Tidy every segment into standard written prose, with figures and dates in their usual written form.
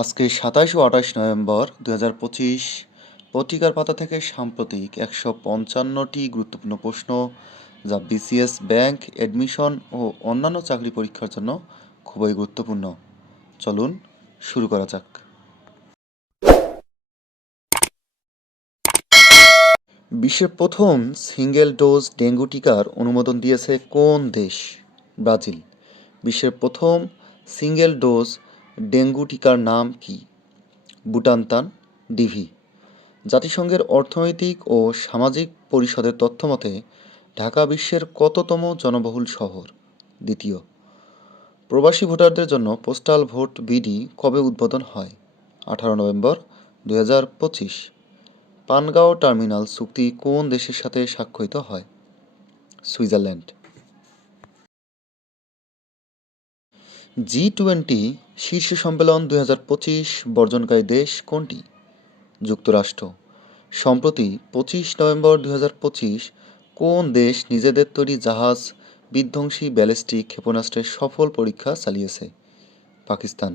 আজকে ২৭ ও ২৮ নভেম্বর ২০২৫ পত্রিকার পাতা থেকে সাম্প্রতিক ১৫৫টি গুরুত্বপূর্ণ প্রশ্ন যা বিসিএস, ব্যাংক, অ্যাডমিশন ও অন্যান্য চাকরি পরীক্ষার জন্য খুবই গুরুত্বপূর্ণ। চলুন শুরু করা যাক। বিশ্বের প্রথম সিঙ্গেল ডোজ ডেঙ্গু টিকার অনুমোদন দিয়েছে কোন দেশ? ব্রাজিল। বিশ্বের প্রথম সিঙ্গেল ডোজ ডেঙ্গু টিকার নাম কি? বুটান্তান ডিভি। জাতিসংঘের অর্থনৈতিক ও সামাজিক পরিষদের তথ্যমতে ঢাকা বিশ্বের কততম জনবহুল শহর? দ্বিতীয়। প্রবাসী ভোটারদের জন্য পোস্টাল ভোট বিডি কবে উদ্বোধন হয়? 18 নভেম্বর 2025। পানগাঁও টার্মিনাল চুক্তি কোন দেশের সাথে স্বাক্ষরিত হয়? সুইজারল্যান্ড। G20 শীর্ষ সম্মেলন 2025 বর্জনকারী দেশ কোনটি? যুক্তরাষ্ট্র। সম্প্রতি 25 নভেম্বর 2025 কোন দেশ নিজেদের তৈরি জাহাজ বিধ্বংসী ব্যালিস্টিক ক্ষেপণাস্ত্রের সফল পরীক্ষা চালিয়েছে? পাকিস্তান।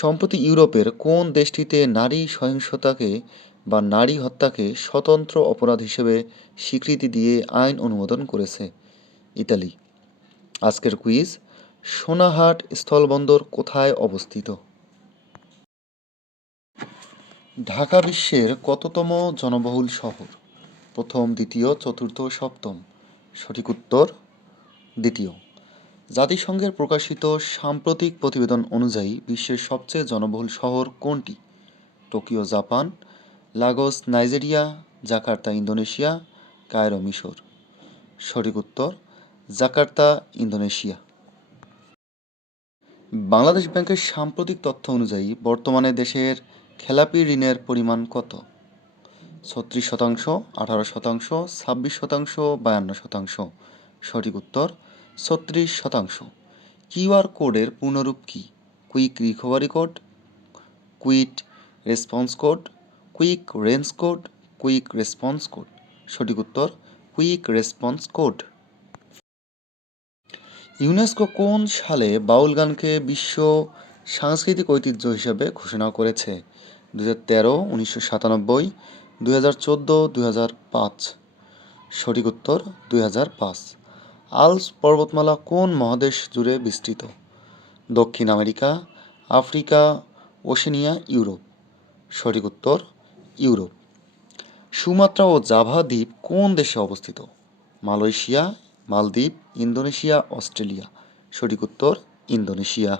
সম্প্রতি ইউরোপের কোন দেশটিতে নারী সহিংসতাকে বা নারী হত্যাকে স্বতন্ত্র অপরাধ হিসেবে স্বীকৃতি দিয়ে আইন অনুমোদন করেছে? ইতালি। আজকের কুইজ, সোনাহাট স্থলবন্দর কোথায় অবস্থিত? ঢাকা বিশ্বের কততম জনবহুল শহর? প্রথম, দ্বিতীয়, চতুর্থ, সপ্তম? সঠিক উত্তর দ্বিতীয়। জাতিসংঘের প্রকাশিত সাম্প্রতিক প্রতিবেদন অনুযায়ী বিশ্বের সবচেয়ে জনবহুল শহর কোনটি? Tokyo Japan, Lagos Nigeria, Jakarta Indonesia, Cairo মিশর? সঠিক উত্তর জাকার্তা ইন্দোনেশিয়া। বাংলাদেশ ব্যাংকের সাম্প্রতিক তথ্য অনুযায়ী বর্তমানে দেশের খেলাপি ঋণের পরিমাণ কত? 36%, 18%, 26%, 52%? সঠিক উত্তর 36%। কিউআর কোডের পূর্ণরূপ কি? Quick recovery code, quick response code, quick range code, quick response code? সঠিক উত্তর কুইক রেসপন্স কোড। ইউনেস্কো কোন সালে বাউল গানকে বিশ্ব সাংস্কৃতিক ঐতিহ্য হিসেবে ঘোষণা করেছে? 2013, 1997, 2014, 2005? সঠিক উত্তর 2005। আল্পস পর্বতমালা কোন মহাদেশ জুড়ে বিস্তৃত? দক্ষিণ আমেরিকা, আফ্রিকা, ওশেনিয়া, ইউরোপ? সঠিক উত্তর ইউরোপ। সুমাত্রা ও জাভা দ্বীপ কোন দেশে অবস্থিত? মালয়েশিয়া, মালদ্বীপ, ইন্দোনেশিয়া, অস্ট্রেলিয়া? সঠিক উত্তর ইন্দোনেশিয়া।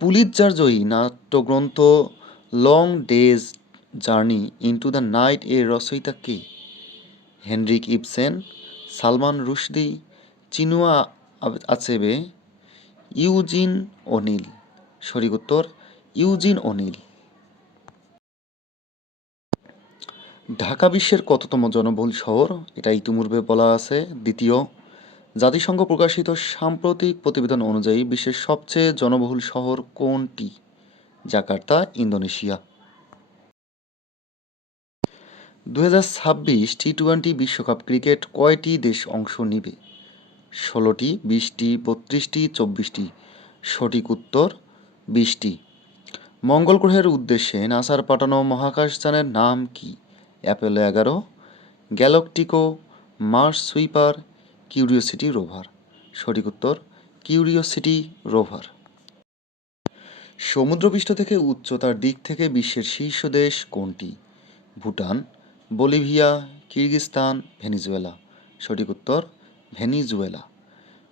পুলিৎজার জয়ী নাট্যগ্রন্থ long day's journey into the night এর রচয়িতা কে? Henrik Ibsen, Salman Rushdie, Chinua Achebe, Eugene O'Neill? সঠিক উত্তর ইউজিন ওনিল। ঢাকা বিশ্বের কততম জনবহুল শহর? এটা ইতিপূর্বে বলা আছে, দ্বিতীয়। জাতিসংঘ প্রকাশিত সাম্প্রতিক প্রতিবেদন অনুযায়ী বিশ্বের সবচেয়ে জনবহুল শহর কোনটি? Jakarta, Indonesia. 2026 টি-20 বিশ্বকাপ ক্রিকেট কয়টি দেশ অংশ নিবে? 16টি, 20টি, 32টি, 24টি? সঠিক উত্তর 20টি। মঙ্গল গ্রহের উদ্দেশ্যে নাসার পাঠানো মহাকাশযানের নাম কি? Apollo 11, Galactico, Mars sweeper, curiosity rover? সঠিক উত্তর কিউরিওসিটি রোভার। সমুদ্রপৃষ্ঠ থেকে উচ্চতার দিক থেকে বিশ্বের শীর্ষ দেশ কোনটি? Bhutan, Bolivia, Kyrgyzstan, Venezuela? সঠিক উত্তর ভেনিজুয়েলা।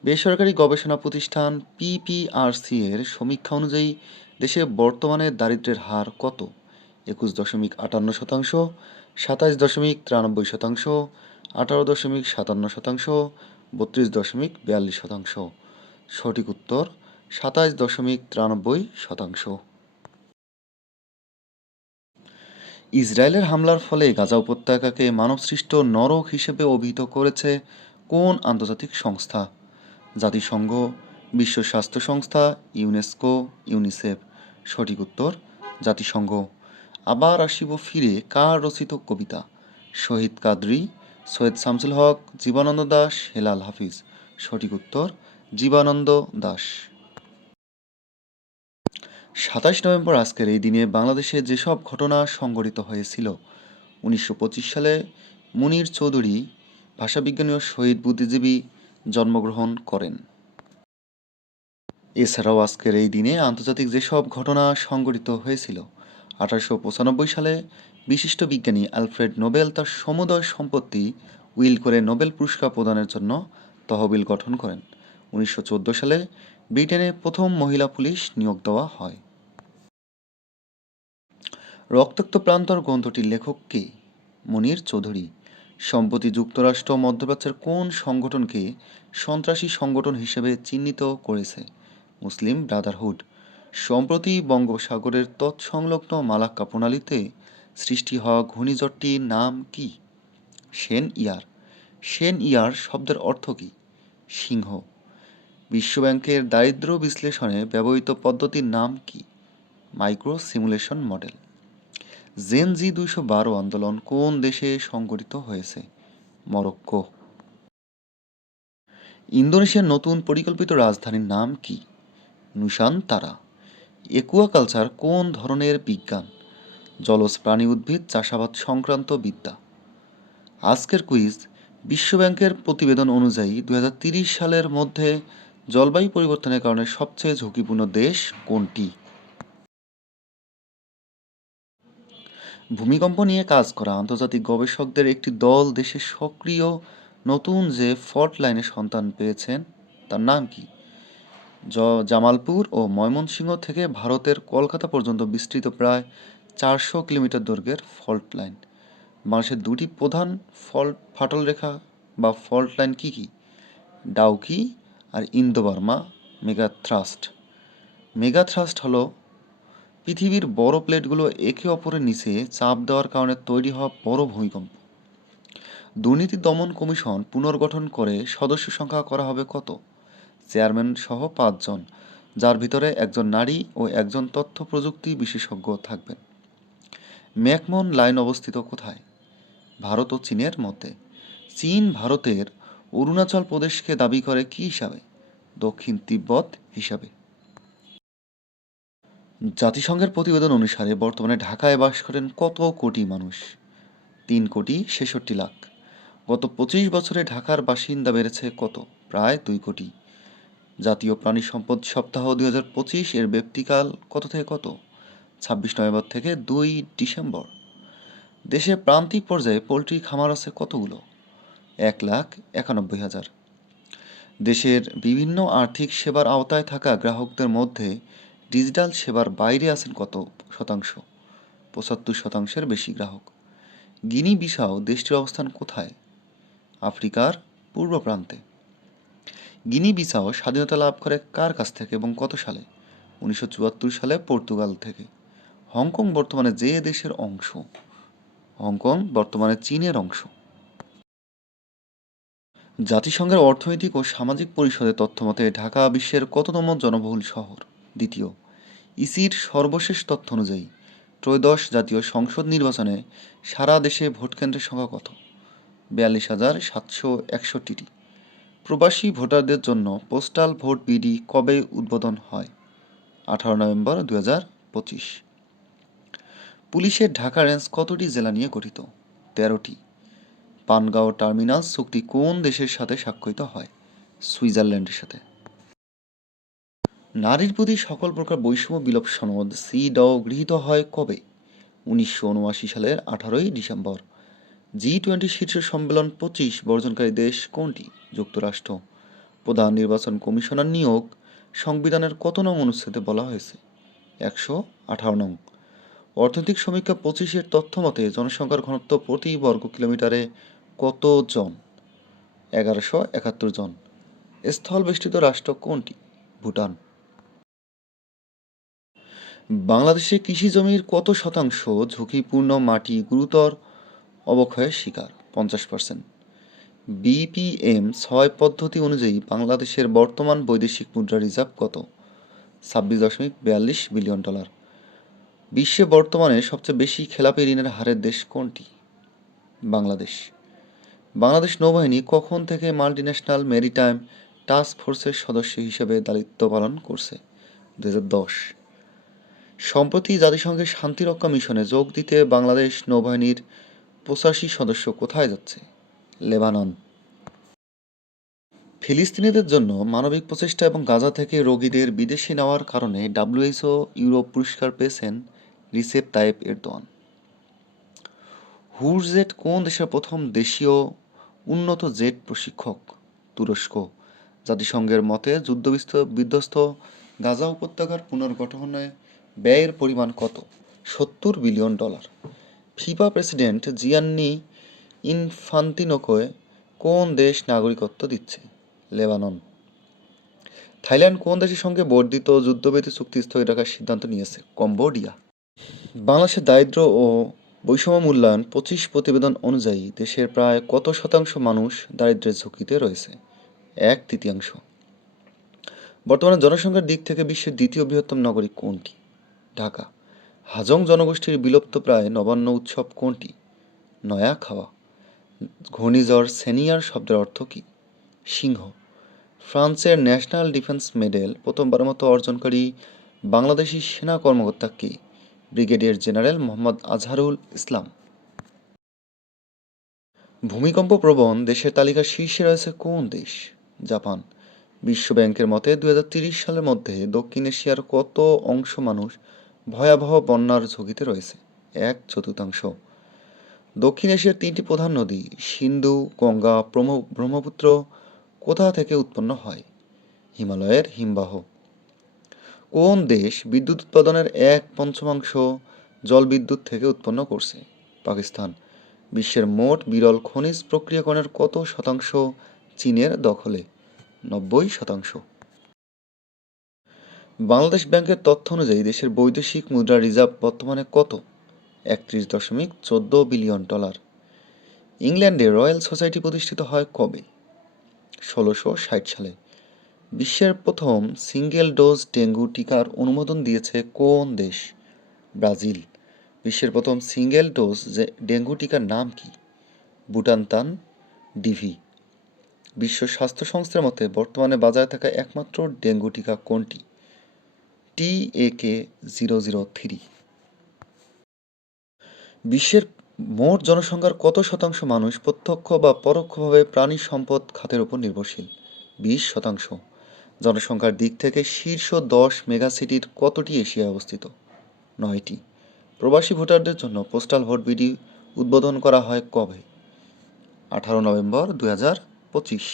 বেসরকারি গবেষণা প্রতিষ্ঠান পিপিআরসি এর সমীক্ষা অনুযায়ী দেশে বর্তমানে দারিদ্র্যের হার কত? 21.58%, 27.93%, 18.57%, 32.42%? সঠিক উত্তর 27.93%। ইসরায়েলের হামলার ফলে গাজা উপত্যকাকে মানবসৃষ্ট নরক হিসেবে অভিহিত করেছে কোন আন্তর্জাতিক সংস্থা? জাতিসংঘ, বিশ্ব স্বাস্থ্য সংস্থা, ইউনেস্কো, ইউনিসেফ? সঠিক উত্তর জাতিসংঘ। আবার আসিব ফিরে কার রচিত কবিতা? শহীদ কাদরী, সৈয়দ শামসুল হক, জীবনানন্দ দাশ, হেলাল হাফিজ? সঠিক উত্তর জীবনানন্দ দাশ। 27 নভেম্বর আজকের এই দিনে বাংলাদেশে যেসব ঘটনা সংঘটিত হয়েছিল: 1925 সালে মুনীর চৌধুরী ভাষাবিজ্ঞানী ও শহীদ বুদ্ধিজীবী জন্মগ্রহণ করেন। এছাড়াও আজকের এই দিনে আন্তর্জাতিক যেসব ঘটনা সংঘটিত হয়েছিল: 1895 সালে বিশিষ্ট বিজ্ঞানী আলফ্রেড নোবেল তার সমুদয় সম্পত্তি উইল করে নোবেল পুরস্কার প্রদানের জন্য তহবিল গঠন করেন। 1914 সালে ব্রিটেনে প্রথম মহিলা পুলিশ নিয়োগ দেওয়া হয়। রক্তাক্ত প্রান্তর গ্রন্থটির লেখক কে? মুনীর চৌধুরী। সম্প্রতি যুক্তরাষ্ট্র মধ্যপ্রাচ্যের কোন সংগঠনকে সন্ত্রাসী সংগঠন হিসেবে চিহ্নিত করেছে? মুসলিম ব্রাদারহুড। সম্প্রতি বঙ্গোপসাগরের তৎসংলগ্ন মালাক্কা প্রণালীতে সৃষ্টি হওয়া ঘূর্ণিঝড়টির নাম কি? শেন ইয়ার। শেন ইয়ার শব্দের অর্থ কী? সিংহ। বিশ্বব্যাংকের দারিদ্র্য বিশ্লেষণে ব্যবহৃত পদ্ধতির নাম কি? Micro simulation model. জেন জি 212 আন্দোলন কোন দেশে সংগঠিত হয়েছে? মরক্কো। ইন্দোনেশিয়ার নতুন পরিকল্পিত রাজধানীর নাম কি? নুসানতারা। একুয়াকালচার কোন ধরনের বিজ্ঞান? জলজ প্রাণী উদ্ভিদ চাষাবাদ সংক্রান্ত বিদ্যা। আজকের কুইজ: বিশ্বব্যাংকের প্রতিবেদন অনুযায়ী 2030 সালের মধ্যে জলবায়ু পরিবর্তনের কারণে সবচেয়ে ঝুঁকিপূর্ণ দেশ কোনটি? ভূমিকম্প নিয়ে কাজ করা আন্তর্জাতিক গবেষকদের একটি দল দেশের সক্রিয় নতুন যে ফল্ট লাইনের সন্ধান পেয়েছেন তার নাম কি? জামালপুর ও ময়মনসিংহ থেকে ভারতের কলকাতা পর্যন্ত বিস্তৃত প্রায় 400 কিলোমিটার দৈর্ঘ্যের ফল্ট লাইন। বাংলাদেশের দুটি প্রধান ফাটল রেখা বা ফল্ট লাইন কি কি? ডাউকি আর ইন্দো বার্মা মেগাথ্রাস্ট। মেগাথ্রাস্ট হলো পৃথিবীর বড় প্লেটগুলো একে অপরের নিচে চাপ দেওয়ার কারণে তৈরি হওয়া বড় ভূমিকম্প। দুর্নীতি দমন কমিশন পুনর্গঠন করে সদস্য সংখ্যা করা হবে কত? চেয়ারম্যান সহ 5 জন, যার ভিতরে একজন নারী ও একজন তথ্য প্রযুক্তি বিশেষজ্ঞ থাকবেন। ম্যাকমোহন লাইন অবস্থিত কোথায়? ভারত ও চীনের মধ্যে। চীন ভারতের অরুণাচল প্রদেশকে দাবি করে কি হিসাবে? দক্ষিণ তিব্বত হিসাবে। জাতিসংঘের প্রতিবেদন অনুসারে বর্তমানে ঢাকায় বাস করেন কত কোটি মানুষ? 3,66,00,000। গত 25 বছরে ঢাকার বাসিন্দা বেড়েছে কত? প্রায় 2 কোটি। জাতীয় প্রাণী সম্পদ সপ্তাহ 2025 এর ব্যক্তিকাল কত থেকে কত? 26 নভেম্বর থেকে 2 ডিসেম্বর। দেশে প্রান্তিক পর্যায়ে পোলট্রি খামার আছে কতগুলো? 1,91,000। দেশের বিভিন্ন আর্থিক সেবার আওতায় থাকা গ্রাহকদের মধ্যে ডিজিটাল সেবার বাইরে আছেন কত শতাংশ? 75%-এর বেশি গ্রাহক। গিনি বিসাউ দেশটির অবস্থান কোথায়? আফ্রিকার পূর্ব প্রান্তে। গিনি বিসাউ স্বাধীনতা লাভ করে কার কাছ থেকে এবং কত সালে? 1974 সালে পর্তুগাল থেকে। হংকং বর্তমানে যে দেশের অংশ? হংকং বর্তমানে চীনের অংশ। জাতিসংঘের অর্থনৈতিক ও সামাজিক পরিষদের তথ্যমতে ঢাকা বিশ্বের কততম জনবহুল শহর? দ্বিতীয়। ইসির সর্বশেষ তথ্য অনুযায়ী ত্রয়োদশ জাতীয় সংসদ নির্বাচনে সারা দেশে ভোটকেন্দ্রের সংখ্যা কত? 42,761টি। প্রবাসী ভোটারদের জন্য পোস্টাল ভোট বিডি কবে উদ্বোধন হয়? 18 নভেম্বর 2025। পুলিশের ঢাকা রেঞ্জ কতটি জেলা নিয়ে গঠিত? 13টি। পানগাঁও টার্মিনাস চুক্তি কোন দেশের সাথে স্বাক্ষরিত হয়? সুইজারল্যান্ডের সাথে। নারীর প্রতি সকল প্রকার বৈষম্য বিলোপ সনদ CEDAW গৃহীত হয় কবে? 1979 সালের 18 ডিসেম্বর। G20 শীর্ষ সম্মেলন 25 বর্জনকারী দেশ কোনটি? যুক্তরাষ্ট্র। প্রধান নির্বাচন কমিশনার নিয়োগ সংবিধানের কত নং অনুচ্ছেদে বলা হয়েছে? 118 নং। অর্থনৈতিক সমীক্ষা 25-এর তথ্য মতে জনসংখ্যার ঘনত্ব প্রতি বর্গ কিলোমিটারে কত জন? 1171 জন। স্থলবেষ্টিত রাষ্ট্র কোনটি? ভুটান। বাংলাদেশে কৃষি জমির কত শতাংশ ঝুঁকিপূর্ণ মাটি গুরুতর অবক্ষয়ের শিকার? 50%। BPM-6 পদ্ধতি অনুযায়ী বাংলাদেশের বর্তমান বৈদেশিক মুদ্রা রিজার্ভ কত? 26.42 বিলিয়ন ডলার। বিশ্বে বর্তমানে সবচেয়ে বেশি খেলাপি ঋণের হারের দেশ কোনটি? বাংলাদেশ। বাংলাদেশ নৌবাহিনী কখন থেকে মাল্টিন্যাশনাল মেরিটাইম টাস্ক ফোর্সের সদস্য হিসেবে দায়িত্ব পালন করছে? 2010। সম্প্রতি জাতিসংঘের শান্তিরক্ষা মিশনে যোগ দিতে বাংলাদেশ নৌবাহিনীর ৮৫ সদস্য কোথায় যাচ্ছে? লেবানন। ফিলিস্তিনিদের জন্য মানবিক প্রচেষ্টা এবং গাজা থেকে রোগীদের বিদেশে নেওয়ার কারণে ডব্লিউএইচও ইউরোপ পুরস্কার পেয়েছেন রিসেপ তাইয়েপ এরদোয়ান। হুরজেট কোন দেশের প্রথম দেশীয় উন্নত জেট প্রশিক্ষক? তুরস্ক। জাতিসংঘের মতে বিধ্বস্ত গাজা উপত্যকার পুনর্গঠনে ব্যয়ের পরিমাণ কত? $৭০ বিলিয়ন। ফিফা প্রেসিডেন্ট জিয়ান্নি ইনফান্তিনোকে কোন দেশ নাগরিকত্ব দিচ্ছে? লেবানন। থাইল্যান্ড কোন দেশের সঙ্গে বর্ধিত যুদ্ধবিরতি চুক্তি স্থগিত রাখার সিদ্ধান্ত নিয়েছে? কম্বোডিয়া। বাংলাদেশের দারিদ্র্য ও বৈষম্য মূল্যায়ন ২৫ প্রতিবেদন অনুযায়ী দেশের প্রায় কত শতাংশ মানুষ দারিদ্র্যের ঝুঁকিতে রয়েছে? ১/৩। বর্তমানে জনসংখ্যার দিক থেকে বিশ্বের দ্বিতীয় বৃহত্তম নগরী কোনটি? ঢাকা। হাজং জনগোষ্ঠীর বিলুপ্তপ্রায় নবান্ন উৎসব কোনটি? নয়া খাওয়া। ঘূর্ণিঝড় সেনিয়ার শব্দের অর্থ কী? সিংহ। ফ্রান্সের ন্যাশনাল ডিফেন্স মেডেল প্রথমবারের মতো অর্জনকারী বাংলাদেশি সেনা কর্মকর্তা কে? Brigadier general Mohammad Azharul Islam. ভূমিকম্প প্রবণ দেশের তালিকার শীর্ষে রয়েছে কোন দেশ? জাপান। বিশ্ব ব্যাংকের মতে ২০৩০ সালের মধ্যে দক্ষিণ এশিয়ার কত অংশ মানুষ ভয়াবহ বন্যার ঝুঁকিতে রয়েছে? ১/৪। দক্ষিণ এশিয়ার ৩টি প্রধান নদী সিন্ধু, গঙ্গা, ব্রহ্মপুত্র কোথা থেকে উৎপন্ন হয়? হিমালয়ের হিমবাহ। কোন দেশ বিদ্যুৎ উৎপাদনের ১/৫ জলবিদ্যুৎ থেকে উৎপন্ন করছে? পাকিস্তান। বিশ্বের মোট বিরল খনিজ প্রক্রিয়াকরণের কত শতাংশ চীনের দখলে? ৯০%। বাংলাদেশ ব্যাংকের তথ্য অনুযায়ী দেশের বৈদেশিক মুদ্রা রিজার্ভ বর্তমানে কত? ৩১.১৪ বিলিয়ন ডলার। ইংল্যান্ডে রয়্যাল সোসাইটি প্রতিষ্ঠিত হয় কবে? ১৬৬০ সালে। বিশ্বের প্রথম সিঙ্গেল ডোজ ডেঙ্গু টিকার অনুমোদন দিয়েছে কোন দেশ? ব্রাজিল। বিশ্বের প্রথম সিঙ্গেল ডোজ ডেঙ্গু টিকার নাম কি? বুটান্তান ডিভি। বিশ্ব স্বাস্থ্য সংস্থার মতে বর্তমানে বাজারে থাকা একমাত্র ডেঙ্গু টিকা কোনটি? TAK-003। বিশ্বের মোট জনসংখ্যার কত শতাংশ মানুষ প্রত্যক্ষ বা পরোক্ষভাবে প্রাণী সম্পদ খাতের উপর নির্ভরশীল? ২০%। জনসংখ্যার দিক থেকে শীর্ষ ১০ মেগাসিটির কতটি এশিয়ায় অবস্থিত? ৯টি। প্রবাসী ভোটারদের জন্য পোস্টাল ভোট বিধি উদ্বোধন করা হয় কবে? ১৮ নভেম্বর ২০২৫।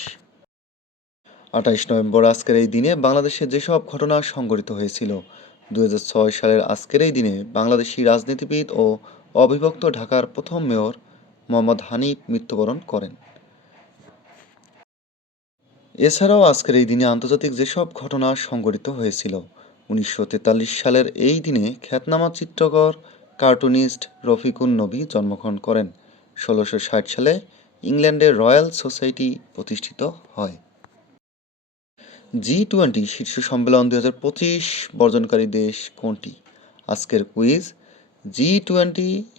২৮ নভেম্বর আজকের এই দিনে বাংলাদেশে যেসব ঘটনা সংঘটিত হয়েছিল: ২০০৬ সালের আজকের এই দিনে বাংলাদেশি রাজনীতিবিদ ও অবিভক্ত ঢাকার প্রথম মেয়র মোহাম্মদ হানিফ মৃত্যুবরণ করেন। এছাড়াও আজকের এই দিনে আন্তর্জাতিক যেসব ঘটনা সংঘটিত হয়েছিল: ১৯৪৩ সালের এই দিনে খ্যাতনামা চিত্রকর কার্টুনিস্ট রফিকুন নবী জন্মগ্রহণ করেন। ১৬৬০ সালে ইংল্যান্ডের রয়্যাল সোসাইটি প্রতিষ্ঠিত হয়। G20 শীর্ষ সম্মেলন ২০২৫ বর্জনকারী দেশ কোনটি? আজকের কুইজ: G20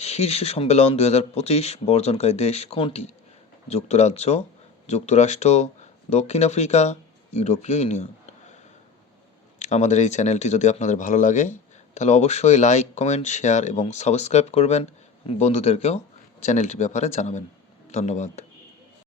শীর্ষ সম্মেলন ২০২৫ বর্জনকারী দেশ কোনটি? যুক্তরাজ্য, যুক্তরাষ্ট্র, দক্ষিণ আফ্রিকা, ইউরোপীয় ইউনিয়ন। আমাদের এই চ্যানেলটি যদি আপনাদের ভালো লাগে তাহলে অবশ্যই লাইক, কমেন্ট, শেয়ার এবং সাবস্ক্রাইব করবেন। বন্ধুদেরকেও চ্যানেলটির ব্যাপারে জানাবেন। ধন্যবাদ।